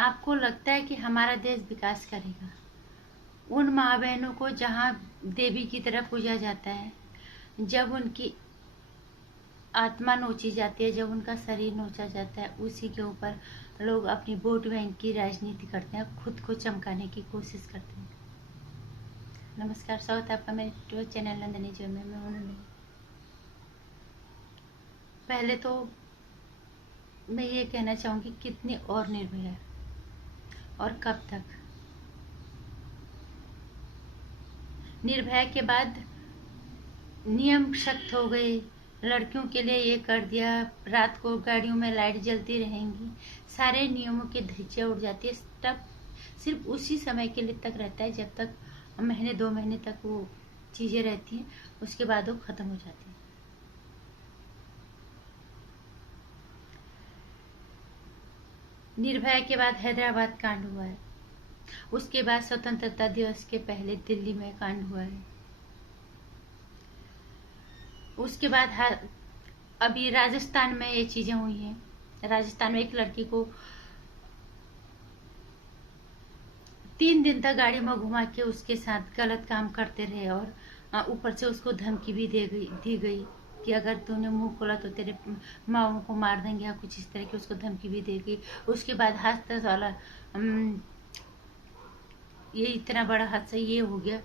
आपको लगता है कि हमारा देश विकास करेगा? उन माँ बहनों को जहाँ देवी की तरह पूजा जाता है, जब उनकी आत्मा नोची जाती है, जब उनका शरीर नोचा जाता है, उसी के ऊपर लोग अपनी वोट बैंक की राजनीति करते हैं, खुद को चमकाने की कोशिश करते हैं। नमस्कार, स्वागत है आपका मेरे यूट्यूब चैनल नंदिनी जो में। मैं उन्होंने पहले तो मैं ये कहना चाहूँगी, कितनी और निर्भया और कब तक? निर्भया के बाद नियम सख्त हो गए, लड़कियों के लिए ये कर दिया, रात को गाड़ियों में लाइट जलती रहेंगी, सारे नियमों की धज्जियां उड़ जाती है। तब सिर्फ उसी समय के लिए तक रहता है, जब तक महीने 2 महीने तक वो चीज़ें रहती हैं, उसके बाद वो ख़त्म हो जाती है। निर्भया के बाद हैदराबाद कांड हुआ है, उसके बाद स्वतंत्रता दिवस के पहले दिल्ली में कांड हुआ है, उसके बाद अभी राजस्थान में ये चीजें हुई हैं। राजस्थान में एक लड़की को 3 दिन तक गाड़ी में घुमा के उसके साथ गलत काम करते रहे, और ऊपर से उसको धमकी भी दी गई कि अगर तूने मुंह खोला तो तेरे माओ को मार देंगे, या कुछ इस तरह की उसको धमकी भी दी गई। उसके बाद हादसा वाला ये इतना बड़ा हादसा ये हो गया।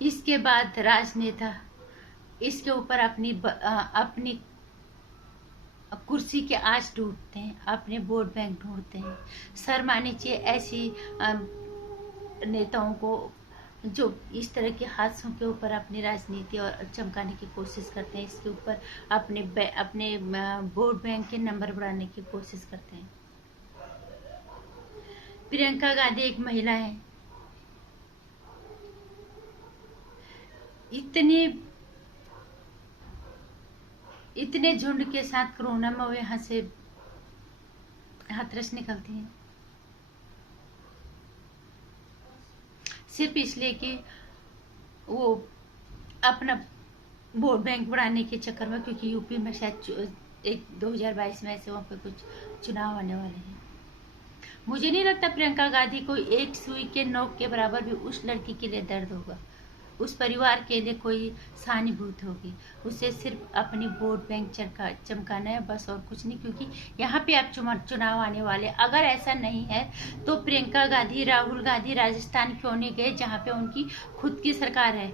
इसके बाद राजनेता इसके ऊपर अपनी कुर्सी के आँच ढूंढते हैं, अपने वोट बैंक ढूंढते हैं। शर्मानी चाहिए ऐसी नेताओं को जो इस तरह के हादसों के ऊपर अपनी राजनीति और चमकाने की कोशिश करते हैं, इसके ऊपर अपने वोट बैंक के नंबर बढ़ाने की कोशिश करते हैं। प्रियंका गांधी एक महिला है, इतने झुंड के साथ कोरोना में वो यहाँ से हाथरस निकलती हैं, सिर्फ इसलिए कि वो अपना वोट बैंक बढ़ाने के चक्कर में, क्योंकि यूपी में शायद 2022 में ऐसे वहाँ पे कुछ चुनाव आने वाले हैं। मुझे नहीं लगता प्रियंका गांधी को एक सुई के नोक के बराबर भी उस लड़की के लिए दर्द होगा, उस परिवार के लिए कोई सहानुभूति होगी। उसे सिर्फ अपनी वोट बैंक चमकाना है, बस, और कुछ नहीं। क्योंकि यहाँ पे आप चुनाव आने वाले, अगर ऐसा नहीं है तो प्रियंका गांधी, राहुल गांधी राजस्थान क्यों नहीं गए, जहाँ पे उनकी खुद की सरकार है।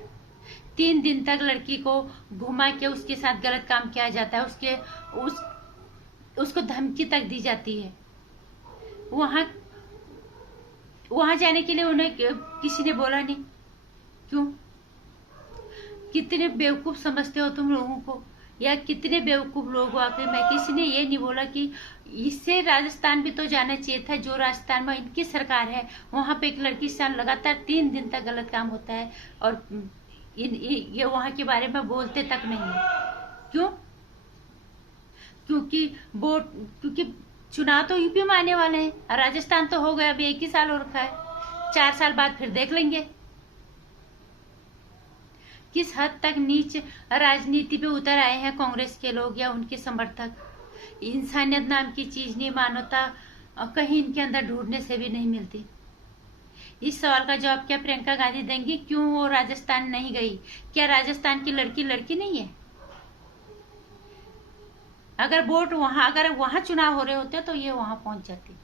3 दिन तक लड़की को घुमा के उसके साथ गलत काम किया जाता है, उसको धमकी तक दी जाती है। वहां जाने के लिए उन्हें किसी ने बोला नहीं, क्यों? कितने बेवकूफ समझते हो तुम लोगों को, या कितने बेवकूफ लोग हो आप? मैं किसी ने ये नहीं बोला कि इससे राजस्थान भी तो जाना चाहिए था, जो राजस्थान में इनकी सरकार है, वहां पे एक लड़की से लगातार 3 दिन तक गलत काम होता है, और ये वहां के बारे में बोलते तक नहीं है। क्यों? क्योंकि चुनाव तो यूपी में आने वाले हैं, राजस्थान तो हो गया, अभी 1 ही साल हो रखा है, 4 साल बाद फिर देख लेंगे। किस हद तक नीच राजनीति पे उतर आए हैं कांग्रेस के लोग या उनके समर्थक। इंसानियत नाम की चीज नहीं, मानवता कहीं इनके अंदर ढूंढने से भी नहीं मिलती। इस सवाल का जवाब क्या प्रियंका गांधी देंगी? क्यों वो राजस्थान नहीं गई? क्या राजस्थान की लड़की नहीं है? अगर वहां चुनाव हो रहे होते तो ये वहां पहुंच जाती।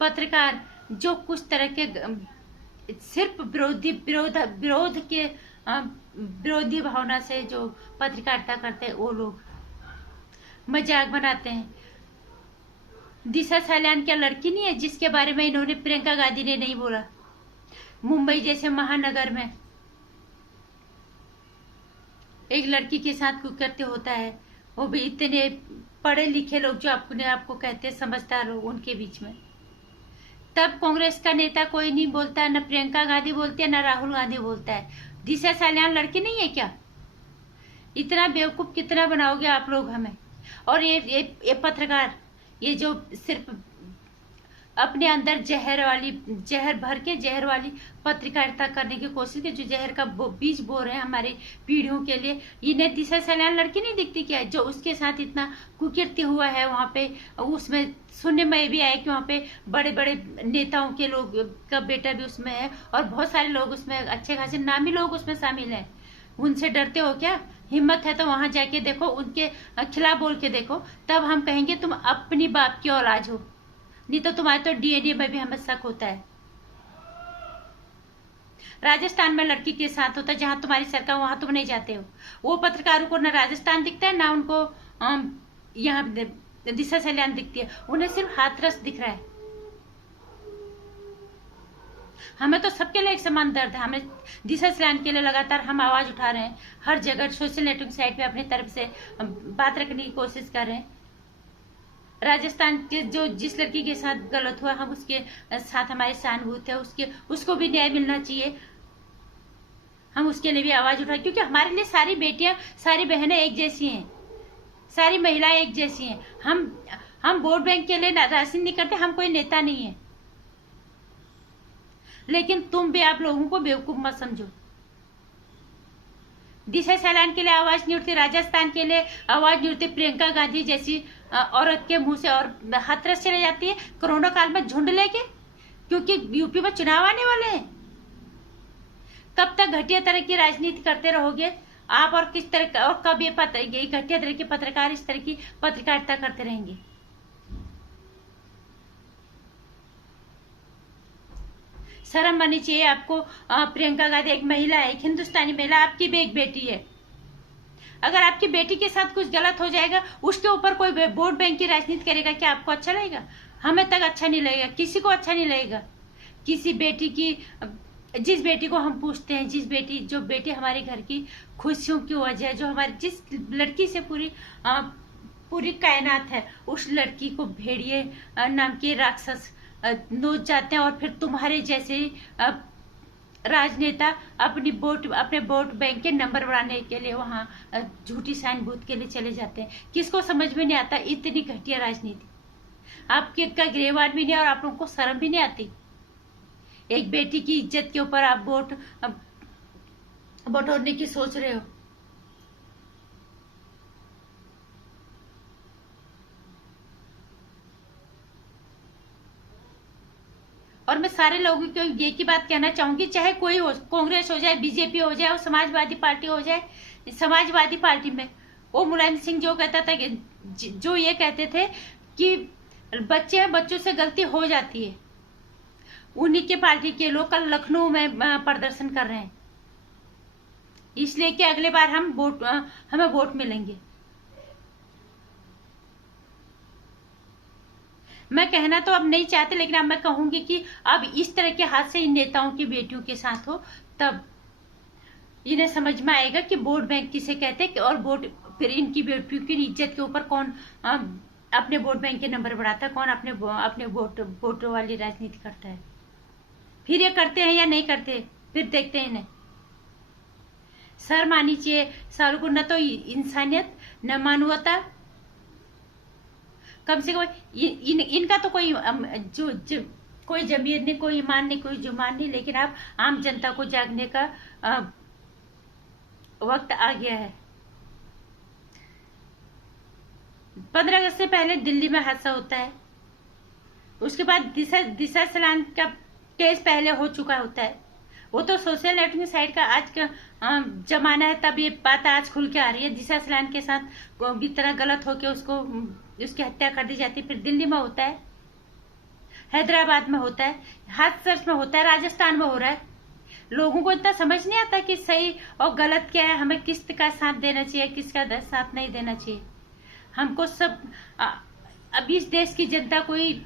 पत्रकार जो कुछ तरह के सिर्फ विरोधी भावना से जो पत्रकारिता करते हैं, वो लोग मजाक बनाते हैं। दिशा सल्यान क्या लड़की नहीं है जिसके बारे में इन्होंने, प्रियंका गांधी ने नहीं बोला? मुंबई जैसे महानगर में एक लड़की के साथ कुकृत्य होता है, वो भी इतने पढ़े लिखे लोग जो आपको कहते हैं समझदार लोग, उनके बीच में। तब कांग्रेस का नेता कोई नहीं बोलता है, न प्रियंका गांधी बोलती है, न राहुल गांधी बोलता है। दिशा सल्यान लड़की नहीं है क्या? इतना बेवकूफ कितना बनाओगे आप लोग हमें? और ये पत्रकार, ये जो सिर्फ अपने अंदर जहर भर के जहर वाली पत्रकारिता करने की कोशिश की, जो जहर का बीज बो रहे हैं हमारी पीढ़ियों के लिए। इन्हें दिशा सलाम लड़की नहीं दिखती क्या, जो उसके साथ इतना कुकीर्ति हुआ है वहां पे। उसमें सुनने में भी आया कि वहां पे बड़े बड़े नेताओं के लोग का बेटा भी उसमें है, और बहुत सारे लोग उसमें, अच्छे खासे नामी लोग उसमें शामिल हैं। उनसे डरते हो क्या? हिम्मत है तो वहां जाके देखो, उनके खिलाफ बोल के देखो, तब हम कहेंगे तुम अपनी बाप की औलाद हो। नहीं तो तुम्हारे तो डीएनए में भी हमें शक होता है। राजस्थान में लड़की के साथ होता है, जहां तुम्हारी सरकार, वहां तुम नहीं जाते हो। वो पत्रकारों को ना राजस्थान दिखता है, ना उनको यहाँ दिशा सलाम दिखती है, उन्हें सिर्फ हाथरस दिख रहा है। हमें तो सबके लिए एक समान दर्द है। हमें दिशा सलाम के लिए लगातार हम आवाज उठा रहे हैं, हर जगह सोशल नेटवर्किंग साइट पे अपनी तरफ से बात रखने की कोशिश कर रहे हैं। राजस्थान के जो जिस लड़की के साथ गलत हुआ, हम उसके साथ हमारी सहानुभूति है, उसको भी न्याय मिलना चाहिए। हम उसके लिए भी आवाज उठाए, क्योंकि हमारे लिए सारी बेटियां, सारी बहनें एक जैसी हैं, सारी महिलाएं एक जैसी हैं। हम वोट बैंक के लिए राजनीति नहीं करते, हम कोई नेता नहीं है। लेकिन तुम भी आप लोगों को बेवकूफ मत समझो। दिशा सलाम के लिए आवाज नहीं उठती, राजस्थान के लिए आवाज नहीं उठती, प्रियंका गांधी जैसी औरत के मुंह से, और हाथरस चले जाती है कोरोना काल में झुंड लेके, क्योंकि यूपी में चुनाव आने वाले हैं। कब तक घटिया तरह की राजनीति करते रहोगे आप, और किस तरह, और कब ये घटिया तरह के पत्रकार इस तरह की पत्रकारिता करते रहेंगे? शर्म आनी चाहिए आपको। प्रियंका गांधी एक महिला है, एक हिंदुस्तानी महिला, आपकी भी एक बेटी है। अगर आपकी बेटी के साथ कुछ गलत हो जाएगा, उसके ऊपर कोई वोट बैंक की राजनीति करेगा, क्या आपको अच्छा लगेगा? हमें तक अच्छा नहीं लगेगा, किसी को अच्छा नहीं लगेगा। किसी बेटी की, जिस बेटी को हम पूछते हैं, जो बेटी हमारे घर की खुशियों की वजह है, जो हमारी, जिस लड़की से पूरी कायनात है, उस लड़की को भेड़िए नाम के राक्षस नोच जाते हैं। और फिर तुम्हारे जैसे राजनेता अपने वोट बैंक के नंबर बढ़ाने के लिए वहां झूठी सहानुभूति के लिए चले जाते हैं। किसको समझ में नहीं आता इतनी घटिया राजनीति? आपके का गिरेबान भी नहीं, और आप लोगों को शर्म भी नहीं आती। एक बेटी की इज्जत के ऊपर आप वोट बटोरने की सोच रहे हो। और मैं सारे लोगों को ये की बात कहना चाहूंगी, चाहे कोई हो, कांग्रेस हो जाए, बीजेपी हो जाए, और समाजवादी पार्टी हो जाए। समाजवादी पार्टी में वो मुलायम सिंह जो कहता था कि, जो ये कहते थे कि बच्चे हैं, बच्चों से गलती हो जाती है, उन्हीं के पार्टी के लोग कल लखनऊ में प्रदर्शन कर रहे हैं, इसलिए कि अगले बार हमें वोट मिलेंगे। मैं कहना तो अब नहीं चाहते, लेकिन अब मैं कहूंगी कि अब इस तरह के हादसे इन नेताओं की बेटियों के साथ हो, तब इन्हें समझ में आएगा कि वोट बैंक किसे कहते हैं, और फिर इनकी बेटियों की इज्जत के ऊपर कौन अपने वोट बैंक के नंबर बढ़ाता है, कौन अपने वोट वाली राजनीति करता है। फिर ये करते हैं या नहीं करते, फिर देखते हैं इन्हें। शर्म आनी चाहिए सारों को, न तो इंसानियत, न मानवता। कम से कम इनका तो कोई कोई जमीर नहीं, कोई ईमान नहीं, कोई जुमान नहीं, लेकिन अब आम जनता को जागने का वक्त आ गया है। 15 अगस्त से पहले दिल्ली में हादसा होता है, उसके बाद दिशा सलाम का केस पहले हो चुका होता है। वो तो सोशल नेटवर्किंग साइट का आज का जमाना है, तब ये बात आज खुल के आ रही है। दिशा सलाम के साथ भी तरह गलत होके उसकी हत्या कर दी जाती है। फिर दिल्ली में होता है, हैदराबाद में होता है, हाथरस में होता है, राजस्थान में हो रहा है। लोगों को इतना समझ नहीं आता कि सही और गलत क्या है, हमें किस का साथ देना चाहिए, किसका साथ नहीं देना चाहिए। हमको सब अब इस देश की जनता को ही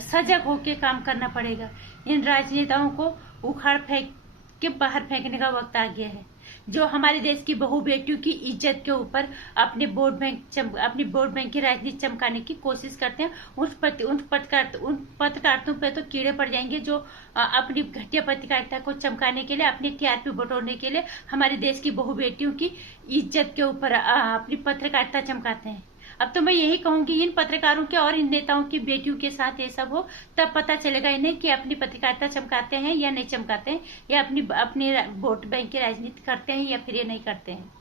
सजग होके काम करना पड़ेगा। इन राजनेताओं को उखाड़ फेंक के बाहर फेंकने का वक्त आ गया है, जो हमारे देश की बहु बेटियों की इज्जत के ऊपर अपनी वोट बैंक की राजनीति चमकाने की कोशिश करते हैं। उन पत्रकारितों पे तो कीड़े पड़ जाएंगे, जो अपनी घटिया पत्रकारिता को चमकाने के लिए, अपनी टीआरपी बटोरने के लिए हमारे देश की बहु बेटियों की इज्जत के ऊपर अपनी पत्रकारिता चमकाते हैं। अब तो मैं यही कहूंगी इन पत्रकारों के और इन नेताओं की बेटियों के साथ ये सब हो, तब पता चलेगा इन्हें कि अपनी पत्रकारिता चमकाते हैं या नहीं चमकाते हैं, या अपनी अपनी वोट बैंक की राजनीति करते हैं या फिर ये नहीं करते हैं।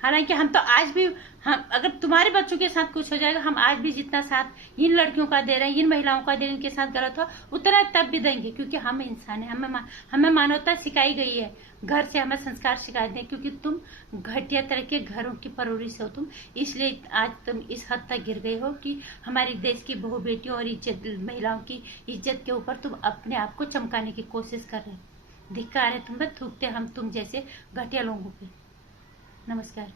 हालांकि हम तो आज भी, हम अगर तुम्हारे बच्चों के साथ कुछ हो जाएगा, हम आज भी जितना साथ इन लड़कियों का दे रहे हैं, इन महिलाओं का दे रहे हैं, इनके साथ गलत हो उतना तब भी देंगे, क्योंकि हम इंसान हैं, हमें मानवता सिखाई गई है, घर से हमें संस्कार सिखाए हैं, क्योंकि तुम घटिया तरह के घरों की परवरिश हो तुम, इसलिए आज तुम इस हद तक गिर गए हो कि हमारे देश की बहु बेटियों और इज्जत महिलाओं की इज्जत के ऊपर तुम अपने आप को चमकाने की कोशिश कर रहे हो। धिक्कार है तुम पर, थूकते हम तुम जैसे घटिया लोगों पे। नमस्कार।